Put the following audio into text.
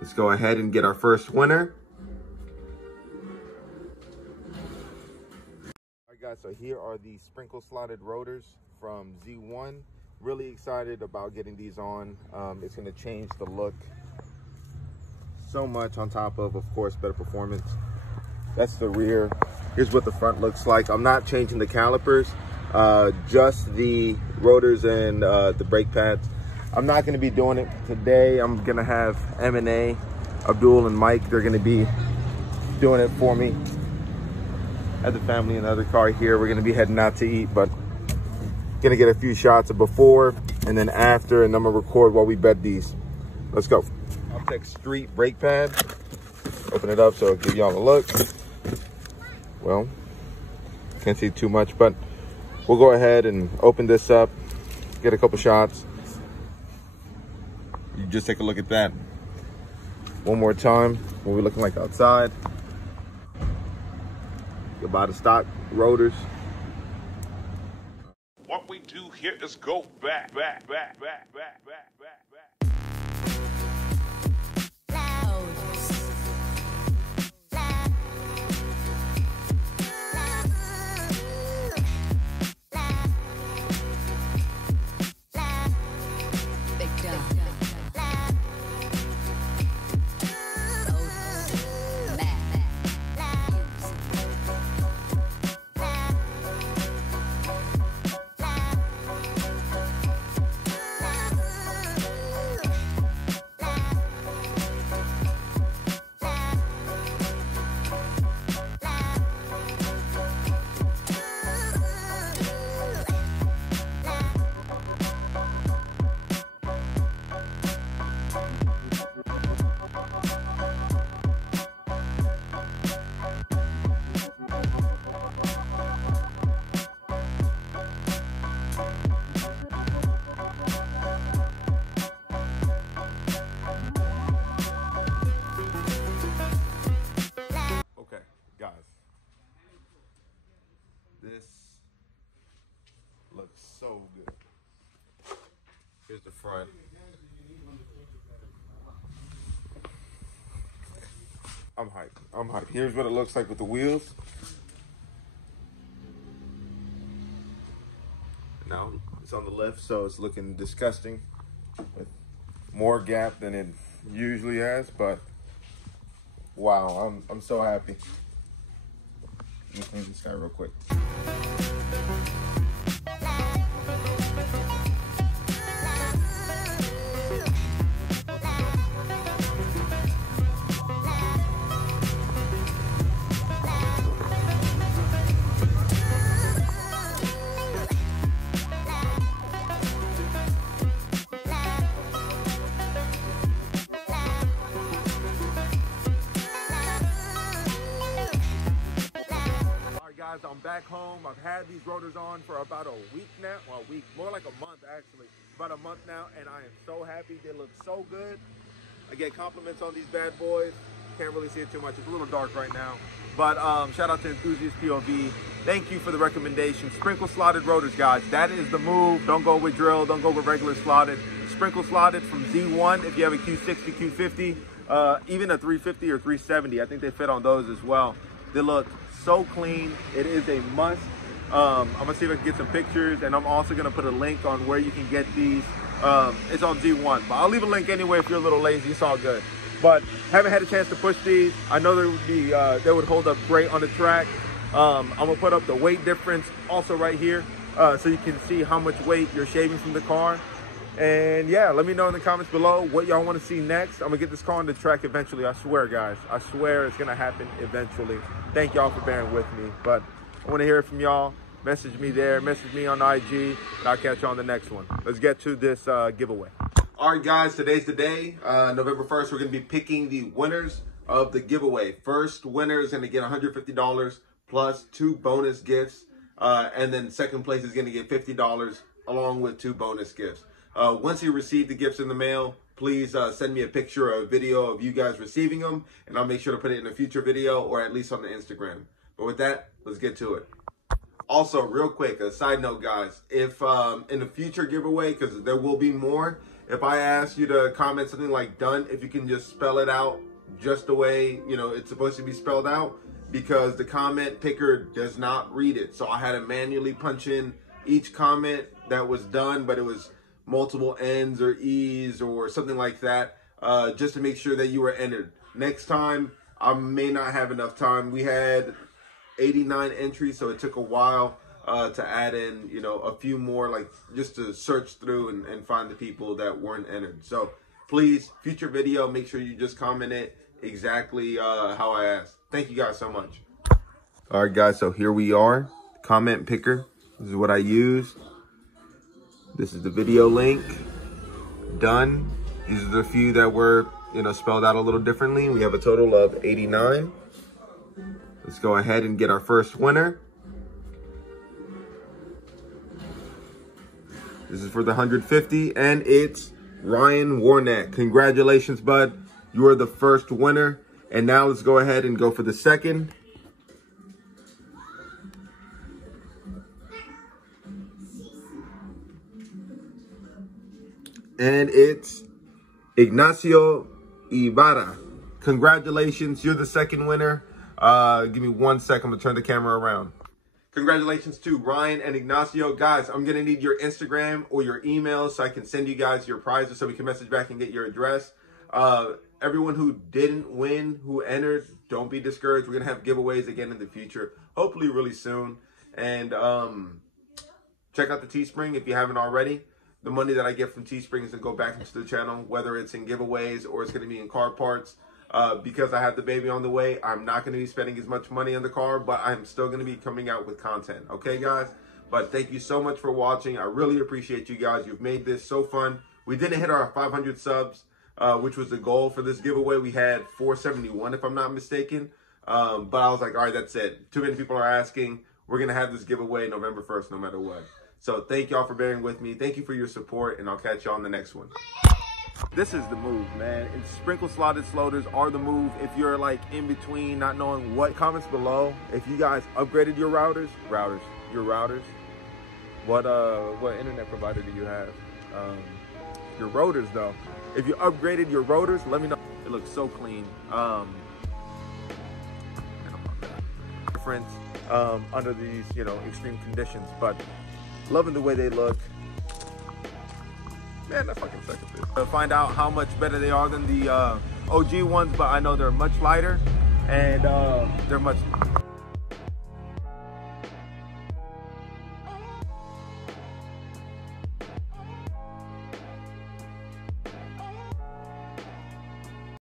Let's go ahead and get our first winner. All right, guys, so here are the sprinkle slotted rotors from Z1. Really excited about getting these on. It's going to change the look so much, on top of course, better performance. That's the rear. Here's what the front looks like. I'm not changing the calipers, just the rotors and the brake pads. I'm not going to be doing it today. I'm going to have M&A, Abdul and Mike. They're going to be doing it for me. I have the family in the other car here. We're going to be heading out to eat, but going to get a few shots of before and then after, and I'm going to record while we bed these. Let's go. Tech Street brake pad. Open it up so I'll give y'all a look. Well, can't see too much, but we'll go ahead and open this up, get a couple shots. You just take a look at that. One more time, what we're looking like outside. Goodbye to stock rotors. What we do here is go back. This looks so good. Here's the front. I'm hyped. Here's what it looks like with the wheels. Now it's on the lift, so it's looking disgusting with more gap than it usually has, but wow, I'm so happy. Let me clean this guy real quick. I'm back home. I've had these rotors on for about a week now. Well, a week, more like a month actually. About a month now, and I am so happy. They look so good. I get compliments on these bad boys. Can't really see it too much. It's a little dark right now. But shout out to Enthusiast POV. Thank you for the recommendation. Sprinkle slotted rotors, guys. That is the move. Don't go with drill. Don't go with regular slotted. Sprinkle slotted from Z1 if you have a Q60, Q50, even a 350 or 370. I think they fit on those as well. They look so clean. It is a must. I'm gonna see if I can get some pictures, and I'm also gonna put a link on where you can get these. It's on Z1, but I'll leave a link anyway if you're a little lazy. It's all good. But haven't had a chance to push these. I know they would hold up great on the track. I'm gonna put up the weight difference also right here, so you can see how much weight you're shaving from the car. And yeah, let me know in the comments below what y'all want to see next. I'm gonna get this car on the track eventually. I swear, guys. I swear it's gonna happen eventually. Thank y'all for bearing with me. But I want to hear from y'all. Message me there. Message me on IG. And I'll catch you on the next one. Let's get to this giveaway. All right, guys. Today's the day. November 1st, we're gonna be picking the winners of the giveaway. First winner is gonna get $150 plus 2 bonus gifts, and then second place is gonna get $50 along with 2 bonus gifts. Once you receive the gifts in the mail, please send me a picture or a video of you guys receiving them, and I'll make sure to put it in a future video or at least on the Instagram. But with that, let's get to it. Also, real quick, a side note, guys, if in the future giveaway, because there will be more, if I ask you to comment something like done, if you can just spell it out just the way, you know, it's supposed to be spelled out, because the comment picker does not read it. So I had to manually punch in each comment that was done, but it was multiple N's or E's or something like that, just to make sure that you were entered. Next time, I may not have enough time. We had 89 entries, so it took a while to add in, you know, a few more, like just to search through and find the people that weren't entered. So please, future video, make sure you just comment it exactly how I asked. Thank you guys so much. All right, guys, so here we are. Comment picker. This is what I use. This is the video link. Done. These are the few that were, you know, spelled out a little differently. We have a total of 89. Let's go ahead and get our first winner. This is for the 150, and it's Ryan Warnack. Congratulations, bud. You are the first winner. And now let's go ahead and go for the second. And it's Ignacio Ibarra. Congratulations, you're the second winner. Give me 1 second, I'm gonna turn the camera around. Congratulations to Ryan and Ignacio. Guys, I'm gonna need your Instagram or your email so I can send you guys your prizes so we can message back and get your address. Everyone who didn't win, who entered, don't be discouraged. We're gonna have giveaways again in the future, hopefully really soon. And check out the Teespring if you haven't already. The money that I get from Teespring is gonna go back into the channel, whether it's in giveaways or it's gonna be in car parts. Because I have the baby on the way, I'm not going to be spending as much money on the car, but I'm still going to be coming out with content. Okay, guys? But thank you so much for watching. I really appreciate you guys. You've made this so fun. We didn't hit our 500 subs, which was the goal for this giveaway. We had 471, if I'm not mistaken. But I was like, all right, that's it. Too many people are asking. We're going to have this giveaway November 1st, no matter what. So thank y'all for bearing with me. Thank you for your support, and I'll catch y'all on the next one. This is the move, man. And sprinkle slotted floaters are the move. If you're like in between, not knowing what, comments below. If you guys upgraded your routers, what internet provider do you have? Your rotors though. If you upgraded your rotors, let me know. It looks so clean. Difference under these, you know, extreme conditions, but loving the way they look. Man, I fucking suck at this. To find out how much better they are than the OG ones, but I know they're much lighter and they're much